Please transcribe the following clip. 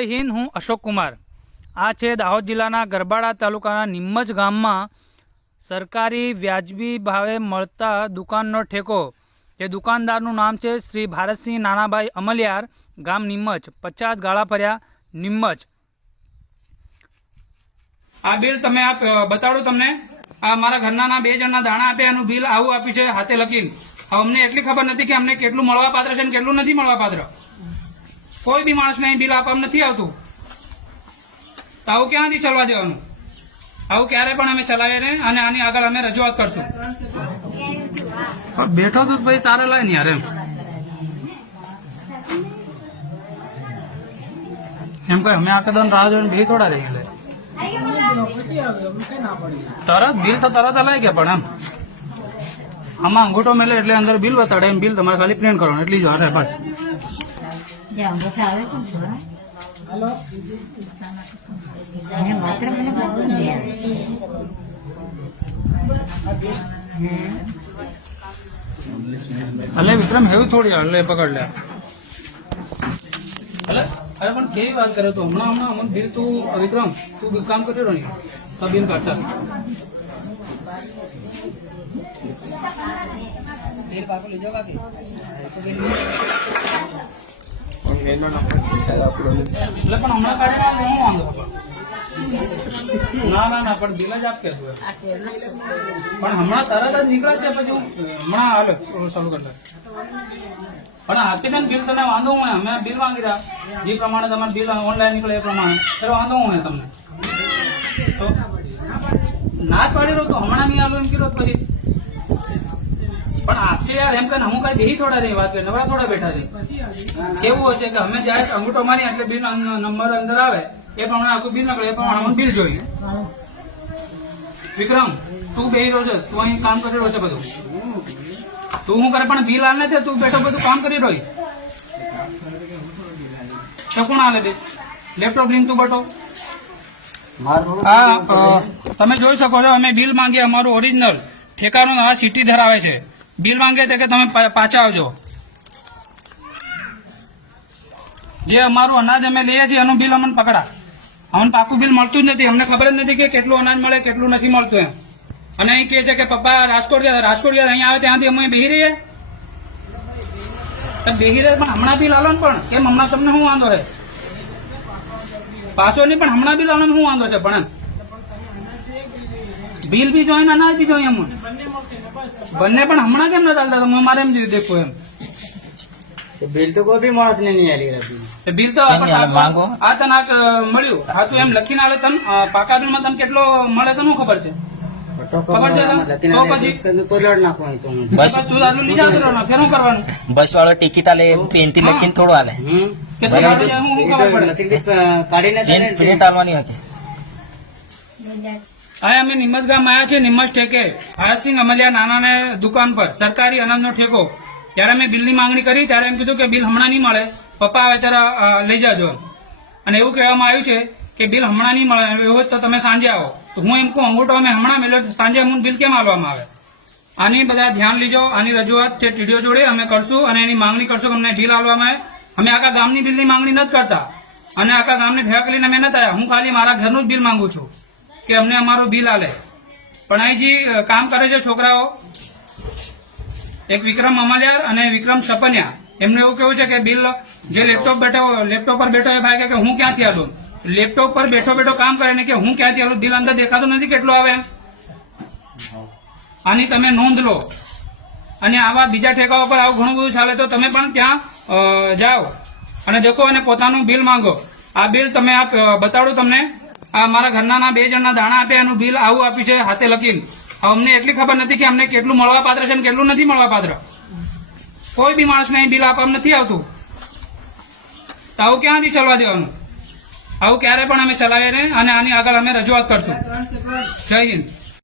હિન્દ, હું અશોક કુમાર. આ છે દાહોદ જિલ્લાના ગરબાડા તાલુકાના નિમ્મજ ગામમાં સરકારી વ્યાજબી ભાવે મળતા દુકાનનો ઠેકો. જે દુકાનદારનું નામ છે શ્રી ભારતસિંહ નાનાભાઈ અમલિયાર, ગામ નિમ્મજ. પચાસ ગાળા ફર્યા નિમ્મજ. આ બિલ તમે આપ બતાડું તમને? આ મારા ઘરના બે જણના દાણા આપ્યા એનું બિલ આવું આપ્યું છે હાથે લખીને. અમને એટલી ખબર નથી કે અમને કેટલું મળવા પાત્ર છે અને કેટલું નથી મળવા પાત્ર કોઈ બી માણસને બિલ આપવામાં નથી આવતું. તો આવું ક્યાંથી ચલવા દેવાનું? આવું ક્યારે પણ અમે ચલાવીએ નહીં અને આની આગળ અમે રજૂઆત કરશું. પણ બેઠો તો ભાઈ તારે લાય ને યાર એમ. એમ કર અમે આખા દન રાહ જોઈને બે થોડા રહી ગયા તરત બિલ તો તરત અલાય ગયા પણ એમ. આમાં અંગૂઠો મેલે એટલે અંદર બિલ બતાડે એમ બિલ તમારે ખાલી પ્રિન્ટ કરવાનું, એટલી જ છે, બસ. જ્યાં અંગૂઠા આવે છે ને થોડા. અને માત્ર મને બધું જ દે આવે છે. અલે વિક્રમ હેવું થોડી અલે પકડ લે અલે અરે પણ કેવી વાત કરે તો હમણાં હમણાં અમને બિલ તું વિક્રમ તું બી કામ કર્યો ને તો બિલ કાઢતા બિલ પાકો લીધો કાકી એટલે પણ હમણાં વાંધો ના ના ના, પણ બિલ જ આપ તરત જ નીકળે છે પછી હમણાં હાલો ચાલુ કરી પણ આપી દે ને બિલ તને વાંધો હું અમે બિલ માંગી રહ્યા. જે પ્રમાણે તમારે બિલ ઓનલાઈન નીકળે એ પ્રમાણે. ત્યારે વાંધો હું તમને. તો ના જ પાડી રહ્યો તો હમણાં નહીં આલો એમ કીધું પછી. યાર એમ કે હું કઈ બેહી થોડા રહી વાત કરી નવરા થોડા બેઠા રહી. કેવું હોય છે કે અમે જ્યારે અંગૂઠો મારી એટલે બિલ નંબર અંદર આવે એ પ્રમાણે આખું બિલ નીકળે એ પ્રમાણે અમને બિલ જોઈએ. વિક્રમ તું બેહી રહ્યો છે તું અહીં કામ કરી રહ્યો છે બધું. તું હું કરે પણ બિલ આલે છે તું બેઠો બધું કામ કરી રહ્યો. તો કોણ આલે બે? લેપટોપ લઈને તું બેઠો. હા તમે જોઈ શકો છો અમે બિલ માંગીએ અમારું ઓરિજિનલ ઠેકાનું આ સિટી ધરાવે છે. બિલ માંગે છે કે તમે પાછા આવજો. જે અમારું અનાજ અમે લઈએ છીએ, એનું બિલ અમને પકડા. અમને પાકું બિલ મળતું જ નથી, અમને ખબર જ નથી કે કેટલું અનાજ મળે, કેટલું નથી મળતું એમ. અને અહીં કહે છે કે પપ્પા, રાજકોટ ગયા રાજકોટ ગયા, અહીંયા આવે ત્યાંથી અમે બેહી રહીએ. તો બેહી રહે પણ હમણાં બિલ આલો પણ, કેમ હમણાં તમને શું વાંધો છે પાછો નહીં, પણ હમણાં બિલ આલો શું વાંધો છે પણ બિલ બી જોઈએ ને અનાજ બી જોઈએ અમને બંને પણ હમણાં કેમ નથી ચાલતા તમે મારે એમ દેખો એમ. બિલ તો કોઈ બી માણસ ને નહીં આલી રહ્યું બિલ તો? આ તને આ, મળ્યું. આ તું એમ લખીને આવે તને પાકા પાકા બિલમાં તને કેટલો મળે તને ખબર છે? હું બસ વાળો ટિકિટ આલે પેનથી લખીને થોડું આલે. જાય, હું કાઢીને પ્રિન્ટ પ્રિન્ટ હતી. હા અમે નિમજ ગામ આવ્યા છે નિમજ ઠેકે. ભારતસિંહ અમલિયા નાનાને દુકાન પર, સરકારી અનાજનો ઠેકો. ત્યારે અમે બિલની માંગણી કરી, ત્યારે એમ કીધું કે બિલ હમણાં નહીં મળે. પપ્પા આવે લઈ જાજો અને એવું કહેવામાં આવ્યું છે કે બિલ હમણાં નહીં મળે, એવું હોય તો તમે સાંજે આવો. તો હું એમ કહું, અંગૂઠો અમે હમણાં મેળવ્યો સાંજે અમુક બિલ કેમ આપવામાં આવે? આની બધા ધ્યાન લીજો, આની રજૂઆત છે ટીડીઓ જોડે અમે કરશું અને એની માંગણી કરશું કે અમને બિલ આપવામાં આવે. અમે આખા ગામની બિલની માંગણી નથી કરતા. અને આખા ગામને ભેગા કરીને અમે નથી આવ્યા હું ખાલી મારા ઘરનું જ બિલ માંગુ છું. કે અમને અમારું બિલ આલે. પણ અહીં જે કામ કરે છે છોકરાઓ. એક વિક્રમ અમાલિયાર અને વિક્રમ સપનિયા. એમનું એવું કેવું છે કે બિલ જે લેપટોપ બેઠો લેપટોપ પર બેઠો એ ભાઈ કે હું ક્યાંથી આલું? લેપટોપ પર બેઠો બેઠો કામ કરે ને કે હું ક્યાંથી આલું? બિલ અંદર દેખાતું નથી કેટલું આવે એમ. આની તમે નોંધ લો. અને આવા બીજા ઠેકાઓ પર આવું ઘણું બધું ચાલે તો તમે પણ ત્યાં જાઓ. અને દેખો અને પોતાનું બિલ માંગો. આ બિલ તમે અ, બતાડું તમને. આ મારા ઘરના બે જણના દાણા આપ્યા, એનું બિલ આવું આપ્યું છે, હાથે લખીને. અમને એટલી ખબર નથી કે અમને કેટલું મળવા પાત્ર છે અને કેટલું નથી મળવા પાત્ર. કોઈ બી માણસને બિલ આપવામાં નથી આવતું. તો આવું ક્યાંથી ચલવા દેવાનું? આવું ક્યારે પણ અમે ચલાવીએ નહીં અને આની આગળ અમે રજૂઆત કરશું. જય હિન્દ.